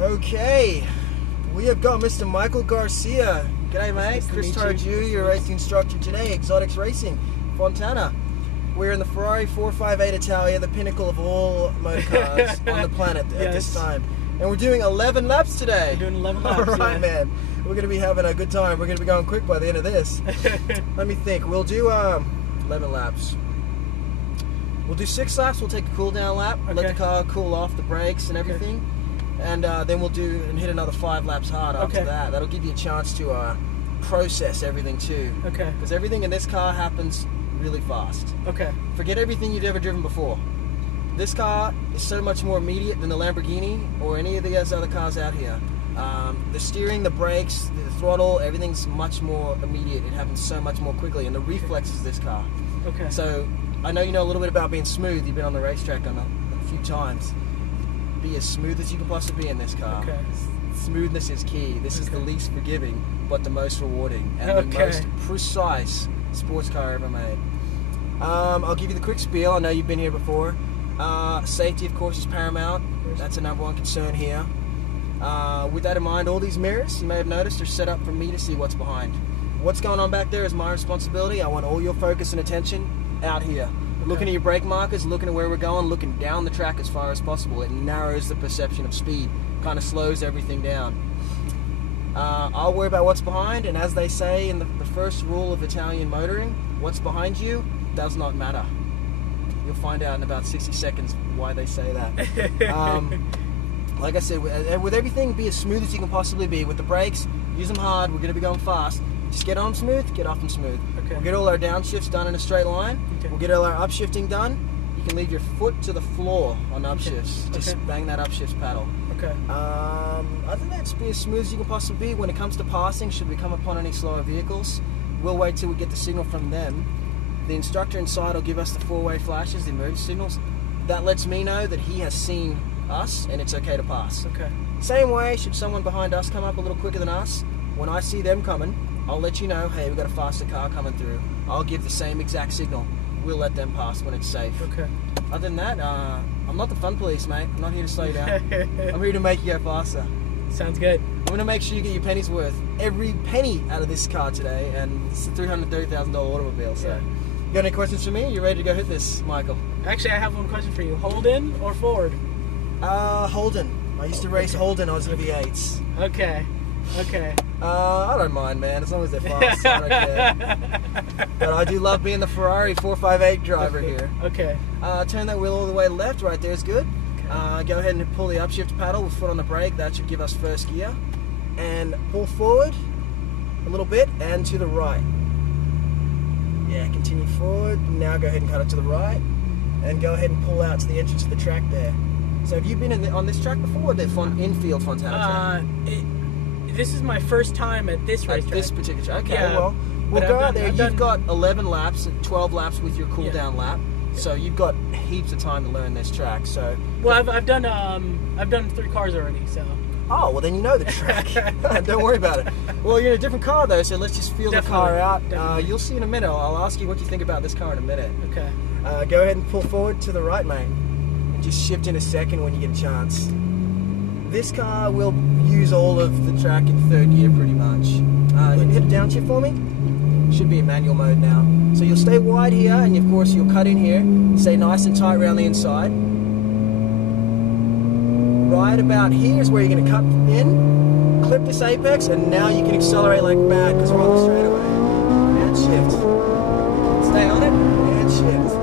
Okay, we have got Mr. Michael Garcia. G'day, mate. Chris Tarju, your racing instructor today, Exotics Racing, Fontana. We're in the Ferrari 458 Italia, the pinnacle of all motor cars on the planet at this time. And we're doing 11 laps today. We're doing 11 laps, Alright, man. We're going to be having a good time. We're going to be going quick by the end of this. Let me think. We'll do 11 laps. We'll do 6 laps. We'll take a cool down lap. Okay. Let the car cool off the brakes and everything. Okay. And then we'll do and hit another 5 laps hard after that. That'll give you a chance to process everything too. Okay. Because everything in this car happens really fast. Okay. Forget everything you've ever driven before. This car is so much more immediate than the Lamborghini or any of the other cars out here. The steering, the brakes, the throttle, everything's much more immediate. It happens so much more quickly, and the reflexes of this car. Okay. So I know you know a little bit about being smooth. You've been on the racetrack a few times. Be as smooth as you can possibly be in this car. Okay. Smoothness is key. This is the least forgiving, but the most rewarding and the most precise sports car ever made. I'll give you the quick spiel. I know you've been here before. Safety, of course, is paramount. That's a #1 concern here. With that in mind, all these mirrors, you may have noticed, are set up for me to see what's behind. What's going on back there is my responsibility. I want all your focus and attention out here. Looking at your brake markers, looking at where we're going, looking down the track as far as possible. It narrows the perception of speed, kind of slows everything down. I'll worry about what's behind, and as they say in the first rule of Italian motoring, what's behind you does not matter. You'll find out in about 60 seconds why they say that. Like I said, with everything, be as smooth as you can possibly be. With the brakes, use them hard. We're going to be going fast. Just get on smooth, get off them smooth. Okay. We'll get all our downshifts done in a straight line. Okay. We'll get all our upshifting done. You can leave your foot to the floor on upshifts. Just bang that upshifts paddle. Okay. Other than that, just be as smooth as you can possibly be. When it comes to passing, should we come upon any slower vehicles, we'll wait till we get the signal from them. The instructor inside will give us the 4-way flashes, the emergency signals. That lets me know that he has seen us and it's okay to pass. Okay. Same way, should someone behind us come up a little quicker than us, when I see them coming, I'll let you know, hey, we've got a faster car coming through. I'll give the same exact signal. We'll let them pass when it's safe. Okay. Other than that, I'm not the fun police, mate. I'm not here to slow you down. I'm here to make you go faster. Sounds good. I'm going to make sure you get your penny's worth. Every penny out of this car today, and it's a $330,000 automobile, so... Yeah. You got any questions for me? You ready to go hit this, Michael? Actually, I have one question for you. Holden or Ford? Holden. I used to race Holden Aussie V8s. Okay. Okay. I don't mind, man, as long as they're fast. I don't care. But I do love being the Ferrari 458 driver here. Okay. Turn that wheel all the way left. Right there is good. Okay. Go ahead and pull the upshift paddle with foot on the brake. That should give us first gear. And pull forward a little bit and to the right. Yeah, continue forward. Now go ahead and cut it to the right. And go ahead and pull out to the entrance of the track there. So have you been on this track before, the infield Fontana track? This is my first time at this racetrack. This particular track? Okay, yeah, we'll go out there. You've got 11 laps, 12 laps with your cool down lap. Yeah. So you've got heaps of time to learn this track. So well, I've done 3 cars already, so... Oh, well then you know the track. Don't worry about it. Well, you're in a different car though, so let's just feel the car out. You'll see in a minute. I'll ask you what you think about this car in a minute. Okay. Go ahead and pull forward to the right, mate. And just shift in a second when you get a chance. This car will use all of the track in 3rd gear pretty much. You hit a downshift for me? Should be in manual mode now. So you'll stay wide here, and of course you'll cut in here. Stay nice and tight around the inside. Right about here is where you're going to cut in, clip this apex, and now you can accelerate like mad because we're on the straightaway. And shift. Stay on it, and shift.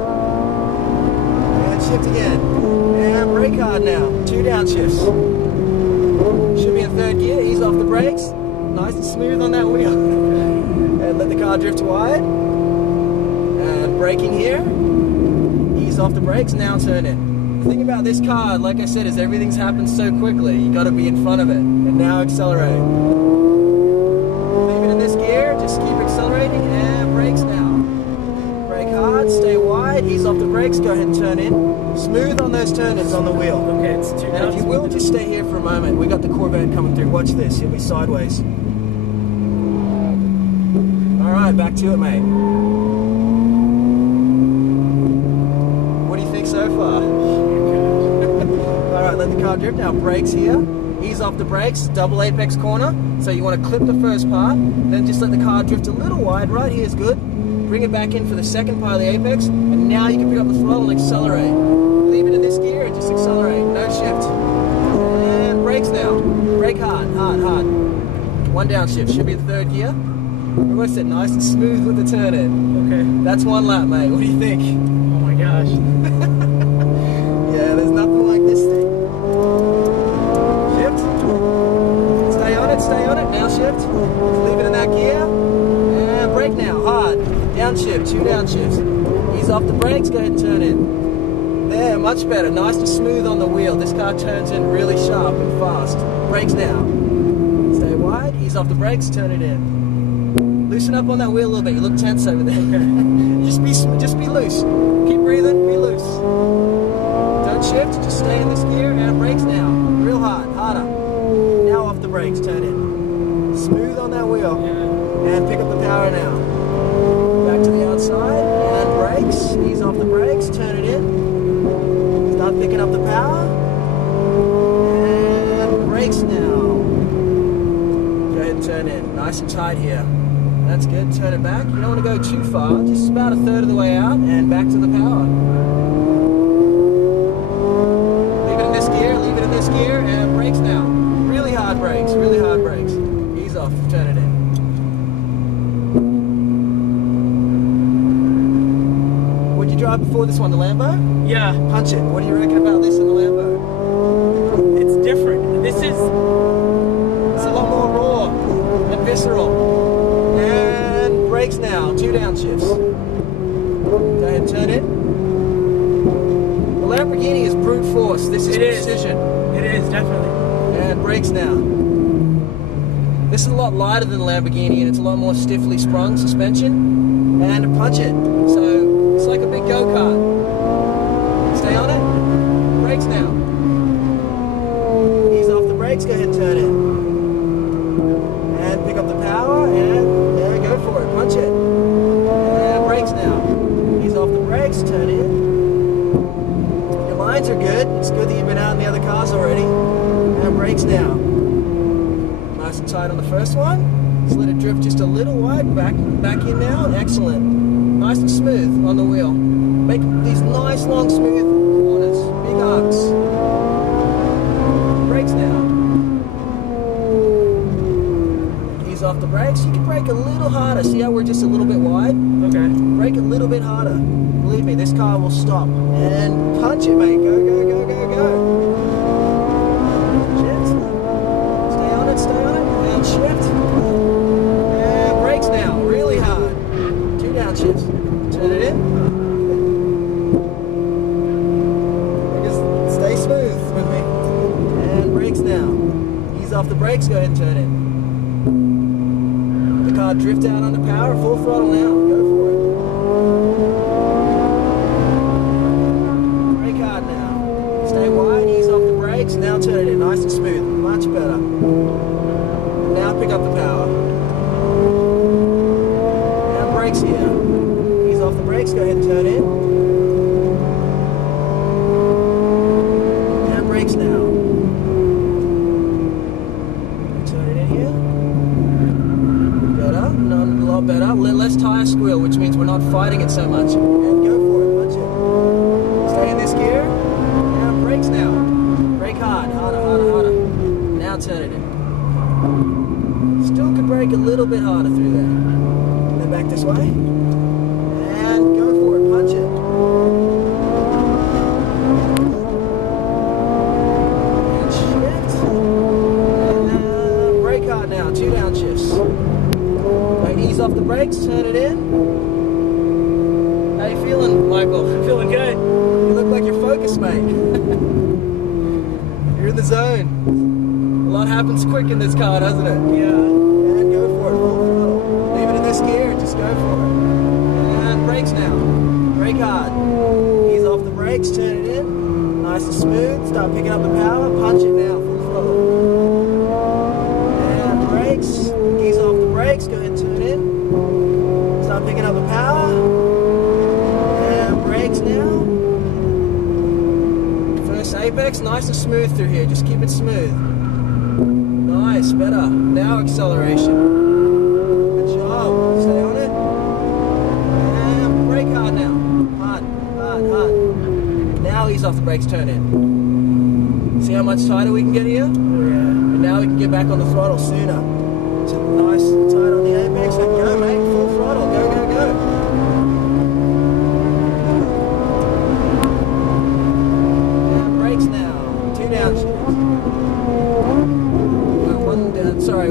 And shift again. And brake hard now. 2 downshifts. Should be in 3rd gear, ease off the brakes. Nice and smooth on that wheel. And let the car drift wide. And braking here. Ease off the brakes, now turn in. The thing about this car, like I said, is everything's happened so quickly. You got to be in front of it, and now accelerating. Leave it in this gear, just keep accelerating, and brakes now. Brake hard, stay wide, ease off the brakes, go ahead and turn in. Smooth on those turn-ins on the wheel. Okay, it's too. And if you will, just stay here for a moment. We got the Corvette coming through. Watch this. He'll be sideways. All right, back to it, mate. What do you think so far? All right, let the car drift now. Brakes here. ease off the brakes, double apex corner. So you want to clip the first part, then just let the car drift a little wide. Right here is good. Bring it back in for the second part of the apex, and now you can pick up the throttle and accelerate. Leave it in this gear and just accelerate, no shift. And brakes now. Brake hard, hard, hard. One downshift, should be the third gear. Almost it nice and smooth with the turn in. Okay. That's one lap, mate. What do you think? Oh my gosh. Yeah, there's nothing like this thing. Shift. Stay on it, now shift. Leave it in that gear. And brake now, hard. Downshift, 2 downshifts. Ease off the brakes, go ahead and turn in. There, much better. Nice and smooth on the wheel. This car turns in really sharp and fast. Brakes now. Stay wide, ease off the brakes, turn it in. Loosen up on that wheel a little bit. You look tense over there. just be loose. Keep breathing, be loose. Don't shift, just stay in this gear and brakes now. Real hard, harder. Now off the brakes, turn in. Smooth on that wheel. And pick up the power now. Back to the outside and brakes. Ease off the brakes, turn it in. Start picking up the power. And brakes now. Go ahead and turn in. Nice and tight here. That's good. Turn it back. You don't want to go too far. Just about a third of the way out and back to the power. Leave it in this gear. Leave it in this gear and brakes now. Really hard brakes. Really hard brakes. Ease off. Turn it in. What'd you drive before this one? The Lambo? Yeah. Punch it. What do you reckon about this in the Lambo? It's different. This is... It's a lot more raw and visceral. And brakes now, 2 downshifts. Go ahead and turn it. The Lamborghini is brute force. This is precision. It is, definitely. And brakes now. This is a lot lighter than the Lamborghini and it's a lot more stiffly sprung suspension. And punch it. So it's like a big go-kart. Stay on it. Brakes now. Ease off the brakes, go ahead and turn it. And pick up the power and there, go for it. Punch it. And brakes now. Ease off the brakes, turn in. Your lines are good. It's good that you've been out in the other cars already. And brakes now. Nice and tight on the first one. Just let it drift just a little wide. Back in now. Excellent. Nice and smooth on the wheel. Make these nice long smooth corners. Big arcs. Brakes now. Ease off the brakes. You can brake a little harder. See how we're just a little bit wide? Okay. Brake a little bit harder. Believe me, this car will stop. And punch it, mate. Go, go, go, go, go. Shift. Stay on it, and shift. And brakes now, really hard. 2 downshifts. Turn it in. Stay smooth with me. And brakes now. Ease off the brakes, go ahead and turn in. The car drift out under power, full throttle now. Go for it. Brake hard now. Stay wide, ease off the brakes, now turn it in. Nice and smooth, much better. Now pick up the power. Now brakes here. Ease off the brakes, go ahead and turn in. And brakes now. Turn it in here. Better, not a lot better. Less tire squeal, which means we're not fighting it so much. And go for it, punch it. Stay in this gear. Now brakes now. Brake hard, harder, harder, harder. Now turn it in. Still could brake a little bit harder through there. Then back this way. And go for it, punch it. And shift. And brake hard now, 2 downshifts. Right, ease off the brakes, turn it in. How you feeling, Michael? I'm feeling good. You look like you're focused, mate. You're in the zone. A lot happens quick in this car, doesn't it? Yeah. And go for it, full throttle. Leave it in this gear, just go for it. And brakes now. Brake hard. Ease off the brakes, turn it in. Nice and smooth. Start picking up the power. Punch it now, full throttle. And brakes. Ease off the brakes, go ahead and turn it in. Start picking up the power. And brakes now. First apex, nice and smooth through here. Just keep it smooth. Nice, better. Now acceleration. Good job. Stay on it. And brake hard now. Hard, hard, hard. Now ease off the brakes, turn in. See how much tighter we can get here? Oh, yeah. And now we can get back on the throttle sooner. So nice and tight on the apex. And go, mate. Full throttle. Go, go, go. And brakes now. 2 downshifts.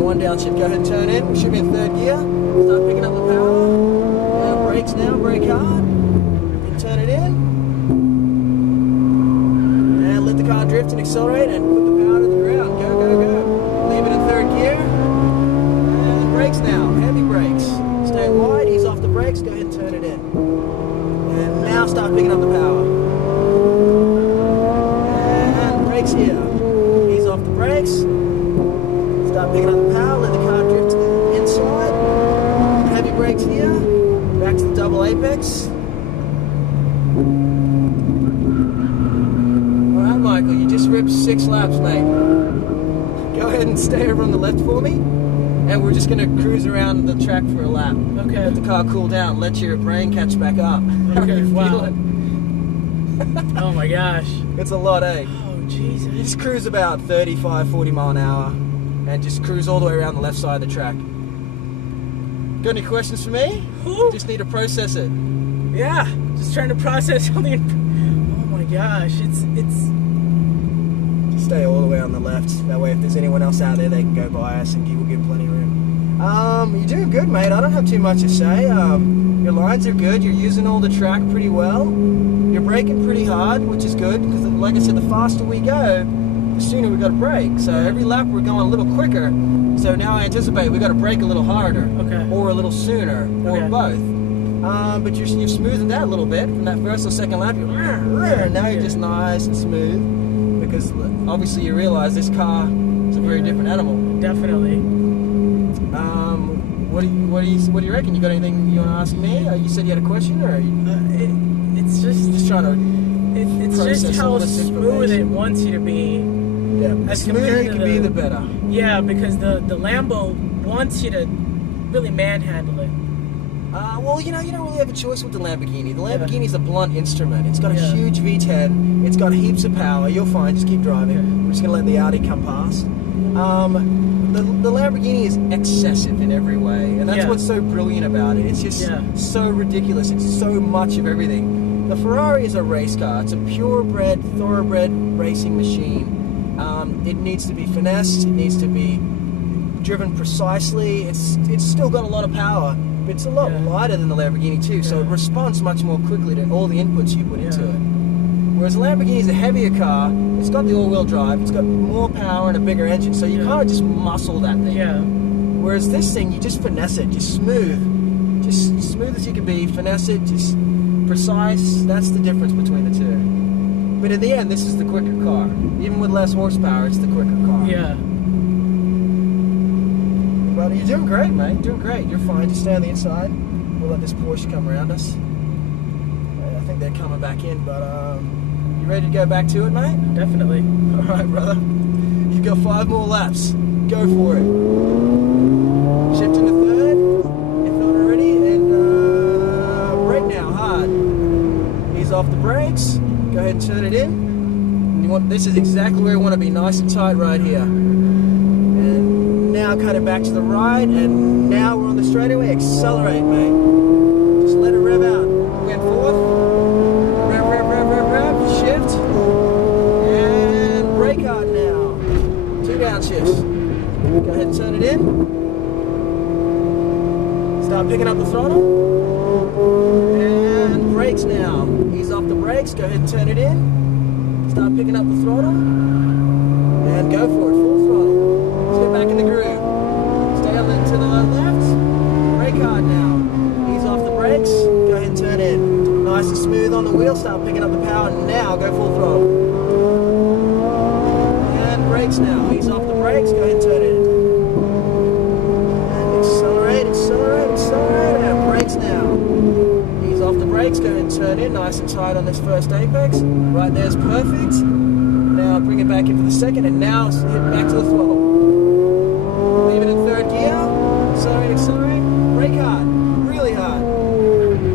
One downshift. Go ahead and turn in. We should be in 3rd gear. Start picking up the power. And brakes now. Brake hard. And turn it in. And let the car drift and accelerate and put the power to the ground. Go, go, go. Leave it in 3rd gear. And brakes now. Heavy brakes. Stay wide. Ease off the brakes. Go ahead and turn it in. And now start picking up the power. And brakes here. Ease off the brakes. Start picking up the power, let the car drift to the inside. Heavy brakes here. Back to the double apex. Alright, Michael, you just ripped 6 laps, mate. Go ahead and stay over on the left for me. And we're just going to cruise around the track for a lap. Okay. Let the car cool down. Let your brain catch back up. How are you feeling? Oh my gosh. It's a lot, eh? Oh, Jesus. You just cruise about 35, 40 mile an hour. And just cruise all the way around the left side of the track. Got any questions for me? Ooh. Just need to process it. Yeah, just trying to process something. Oh my gosh, it's. Just stay all the way on the left. That way, if there's anyone else out there, they can go by us, and we'll give plenty of room. You're doing good, mate. I don't have too much to say. Your lines are good. You're using all the track pretty well. You're braking pretty hard, which is good because, like I said, the faster we go, the sooner we got to brake. So every lap we're going a little quicker. So now I anticipate we got to brake a little harder, or a little sooner, or both. But you're smoothing that a little bit from that first or second lap. Now you're just nice and smooth because obviously you realize this car is a very different animal. Definitely. What do you reckon? You got anything you want to ask me? You said you had a question, or it's just you're just trying to. It's just how smooth it wants you to be. Yeah, the smoother you can be, the better. Yeah, because the Lambo wants you to really manhandle it. Well, you don't really have a choice with the Lamborghini. The Lamborghini's a blunt instrument. It's got a huge V10. It's got heaps of power. You're fine. Just keep driving. I'm just gonna let the Audi come past. The Lamborghini is excessive in every way, and that's what's so brilliant about it. It's just so ridiculous. It's so much of everything. The Ferrari is a race car. It's a purebred, thoroughbred racing machine. It needs to be finessed. It needs to be driven precisely. It's still got a lot of power, but it's a lot lighter than the Lamborghini too. So it responds much more quickly to all the inputs you put into it. Whereas the Lamborghini is a heavier car. It's got the all-wheel drive. It's got more power and a bigger engine. So you can't just muscle that thing. Whereas this thing, you just finesse it, just smooth as you can be. Finesse it, just precise. That's the difference between the two. But in the end, this is the quicker car. Even with less horsepower, it's the quicker car. Yeah. But you're doing great, mate. You're doing great. You're fine. Just stay on the inside. We'll let this Porsche come around us. I think they're coming back in, but you ready to go back to it, mate? Definitely. All right, brother. You've got 5 more laps. Go for it. Shift into 3rd, if not already, and brake now, hard. Ease off the brakes. Go ahead and turn it in. And this is exactly where you want to be, nice and tight right here. And now cut it back to the right, and now we're on the straightaway. Accelerate, mate. Just let it rev out. We're in 4th. Rev, rev, rev, rev, rev. Shift. And brake hard now. 2 downshifts. Go ahead and turn it in. Start picking up the throttle. And brakes now. Ease off the brakes. Go ahead and turn it in. Start picking up the throttle. And go for it. Full throttle. Let's get back in the groove. Stay on to the left. Brake hard now. Ease off the brakes. Go ahead and turn in. Nice and smooth on the wheel. Start picking up the power. Now go full throttle. And brakes now. Ease off the brakes. Go ahead and turn in. And accelerate, accelerate, accelerate. And brakes now. Ease off the brakes. Go ahead and turn in. Nice and tight on this first apex. Right there's perfect. Now bring it back in for the second. And now hit back to the throttle. accelerate, accelerate. Brake hard, really hard.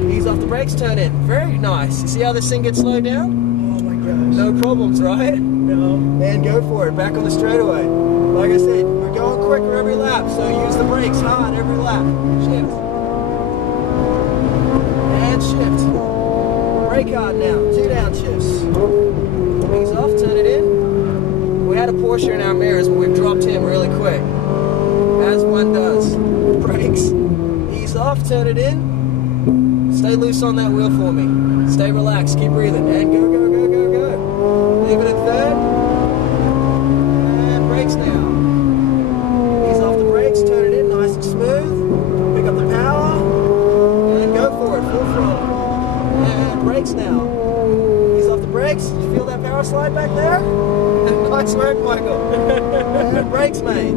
Ease off the brakes, turn in. Very nice. You see how this thing gets slowed down? Oh my gosh. No problems, right? No. And go for it, back on the straightaway. Like I said, we're going quicker every lap, so use the brakes hard every lap. Shift. And shift. Brake hard now, 2 downshifts. Ease off, turn it in. We had a Porsche in our mirrors, but we've dropped him really quick. As one does. Brakes. Ease off, turn it in. Stay loose on that wheel for me. Stay relaxed, keep breathing. And go, go, go, go, go. Leave it in third. And brakes now. Ease off the brakes, turn it in nice and smooth. Pick up the power. And go for it, full throttle. And brakes now. Ease off the brakes. Did you feel that power slide back there? Nice work, Michael. And brakes, mate.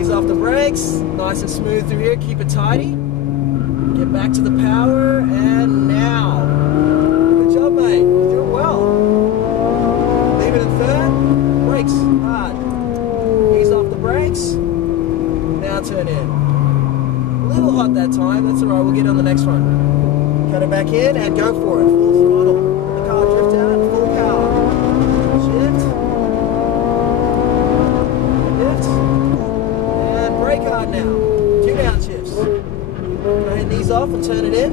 Ease off the brakes. Nice and smooth through here. Keep it tidy. Get back to the power. And now. Good job, mate. You're doing well. Leave it in third. Brakes. Hard. Ease off the brakes. Now turn in. A little hot that time. That's alright. We'll get on the next one. Cut it back in and go for it. Full throttle. Let the car drift out. Full power. Shift. And brake hard now. 2 downshifts. Go ahead and ease off and turn it in.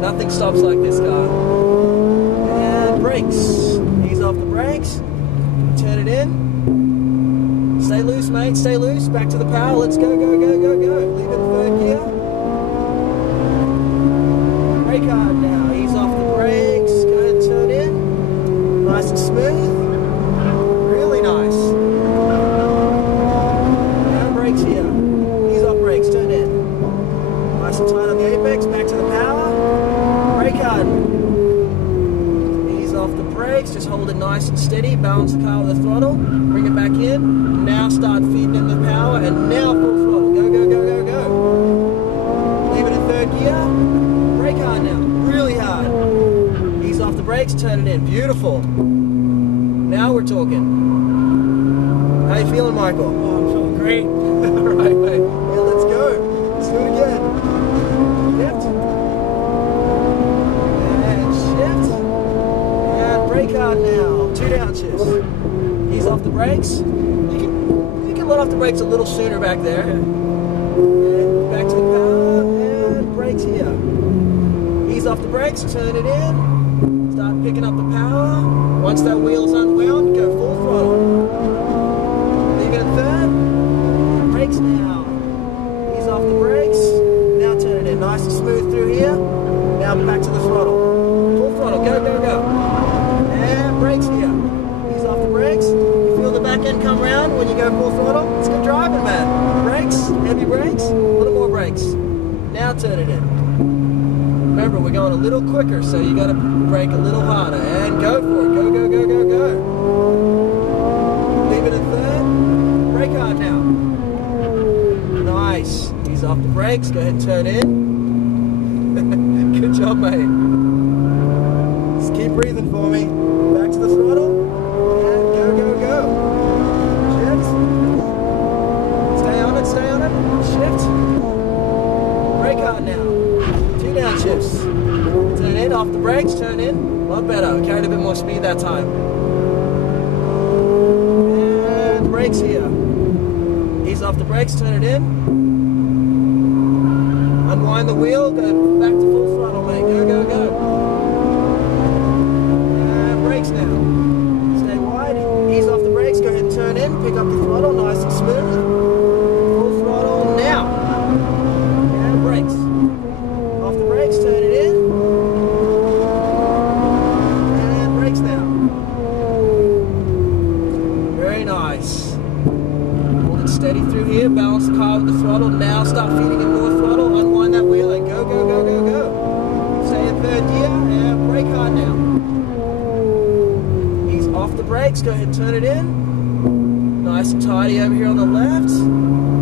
Nothing stops like this car. And brakes. Ease off the brakes. Turn it in. Stay loose, mate. Stay loose. Back to the power. Let's go, go, go, go, go. Leave it in third gear. Brake hard now. Ease off the brakes. Go ahead and turn in. Nice and smooth. Really nice. And brakes here. Ease off brakes. Turn in. Nice and tight on the apex. Back to the power. Brake hard. Ease off the brakes. Just hold it nice and steady. Balance the car with the throttle. Bring it back in. Now start feeding in the power. And now full throttle. Go, go, go, go, go. Leave it in third gear. Brake hard now. Really hard. Ease off the brakes. Turn it in. Beautiful. Now we're talking. How you feeling, Michael? Oh, I'm feeling great. Alright, mate. Yeah, let's go. Let's do it again. Shift. And shift. And brake hard now. 2 downshifts. Ease off the brakes. You can let off the brakes a little sooner back there. And back to the power. And brakes here. Ease off the brakes. Turn it in. Start picking up the power. Once that wheel's unwound, go full throttle. Leave it in third. Brakes now. Ease off the brakes. Now turn it in. Nice and smooth through here. Now back to the throttle. Full throttle. Go, go, go. And brakes here. Ease off the brakes. You feel the back end come round when you go full throttle? It's good driving, man. Brakes. Heavy brakes. A little more brakes. Now turn it in. Remember, we're going a little quicker, so you got to brake a little harder. And go for it. Go, go, go, go, go. Leave it in third. Brake hard now. Nice. Ease off the brakes. Go ahead and turn in. Good job, mate. Just keep breathing for me. Back to the throttle. And go, go, go. Shift. Stay on it, stay on it. Shift. Brake hard now. 2 downshifts. Turn in, off the brakes, turn in. A lot better. We carried a bit more speed that time. And brakes here. Ease off the brakes, turn it in. Unwind the wheel, go back to full throttle, mate. Go, go, go. And brakes now. Stay wide. Ease off the brakes, go ahead and turn in. Pick up the throttle, nice and smooth. Full throttle now. And brakes. Off the brakes, turn it in. And brakes now. Very nice. Hold it steady through here, balance the car with the throttle. Now start feeding in more throttle, unwind that wheel and go, go, go, go, go. Stay in third gear and brake hard now. Ease off the brakes, go ahead and turn it in. Nice and tidy over here on the left.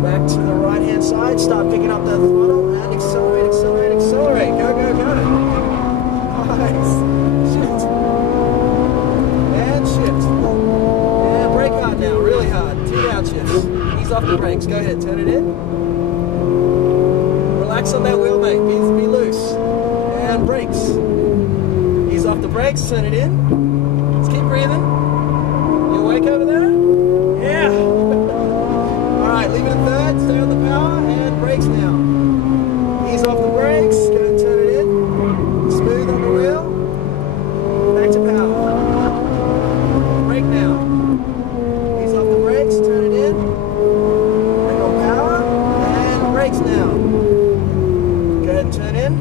Back to the right hand side, start picking up that throttle and accelerate, accelerate, accelerate. Go, go, go. Nice. Shift. And shift. And brake hard now, really hard. 2 downshifts. Ease off off the brakes. Go ahead, turn it in. Relax on that wheel, mate. Be loose. And brakes. Ease off the brakes, turn it in. Let's keep breathing. You awake over there? Yeah. Alright, leave it at third, stay on the power, and brakes now. Ease off the brakes, go ahead and turn it in. Smooth on the wheel. Back to power. Brake now. Ease off the brakes, turn it in. Back on power, and brakes now. Go ahead and turn in.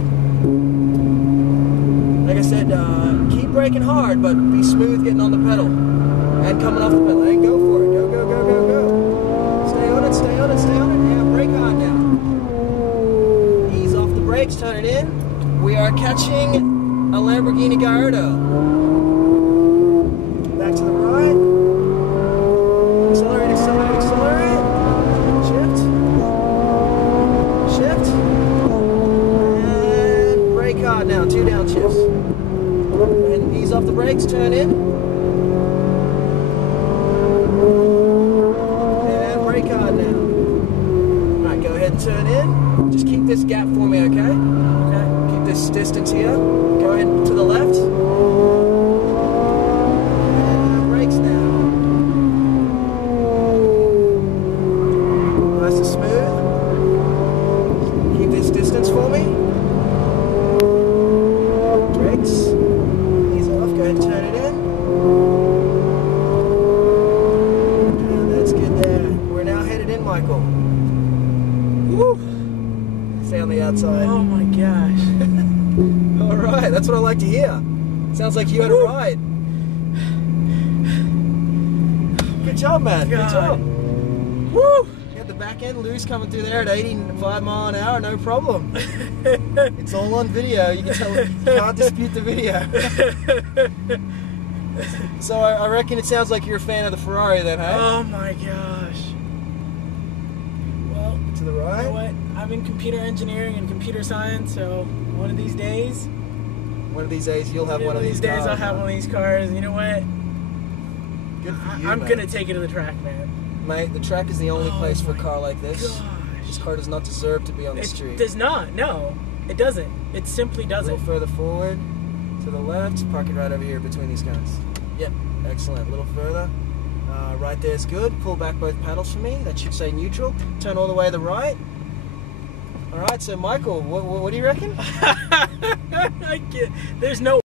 Like I said, keep braking hard, but be smooth getting on the pedal. And coming off the pedal. And go for it. Go, go, go, go, go. Stay on it, stay on it, stay on it. And brake hard now. Ease off the brakes, turn it in. We are catching a Lamborghini Gallardo. Back to the right. Accelerate, accelerate, accelerate. Shift. Shift. And brake hard now. 2 downshifts. And ease off the brakes, turn in. And brake hard now. Alright, go ahead and turn in. Just keep this gap for me, okay? Okay. Keep this distance here. Go ahead to the left. And brakes now. Nice and smooth. Keep this distance for me. Brakes. Ease off. Go ahead and turn it in. And that's good there. We're now headed in, Michael. Woo. Stay on the outside. Oh my gosh. Alright, that's what I like to hear. Sounds like you had a ride. Good job, man. Good job. Woo! You had the back end loose coming through there at 85 mile an hour, no problem. It's all on video. You can tell, you can't dispute the video. So I reckon it sounds like you're a fan of the Ferrari then, hey? Oh my gosh. Well, to the right. You know what? I'm in computer engineering and computer science, so one of these days you'll have one of these cars. I'll have one of these cars. You know what? Good for you, I'm gonna take it to the track, man. Mate, the track is the only place for a car like this. Gosh. This car does not deserve to be on the street. It does not. No, it doesn't. It simply doesn't. A little further forward, to the left. Park it right over here between these guys. Yep, excellent. A little further. Right there's good. Pull back both paddles for me. That should say neutral. Turn all the way to the right. All right, so Michael, what do you reckon? There's no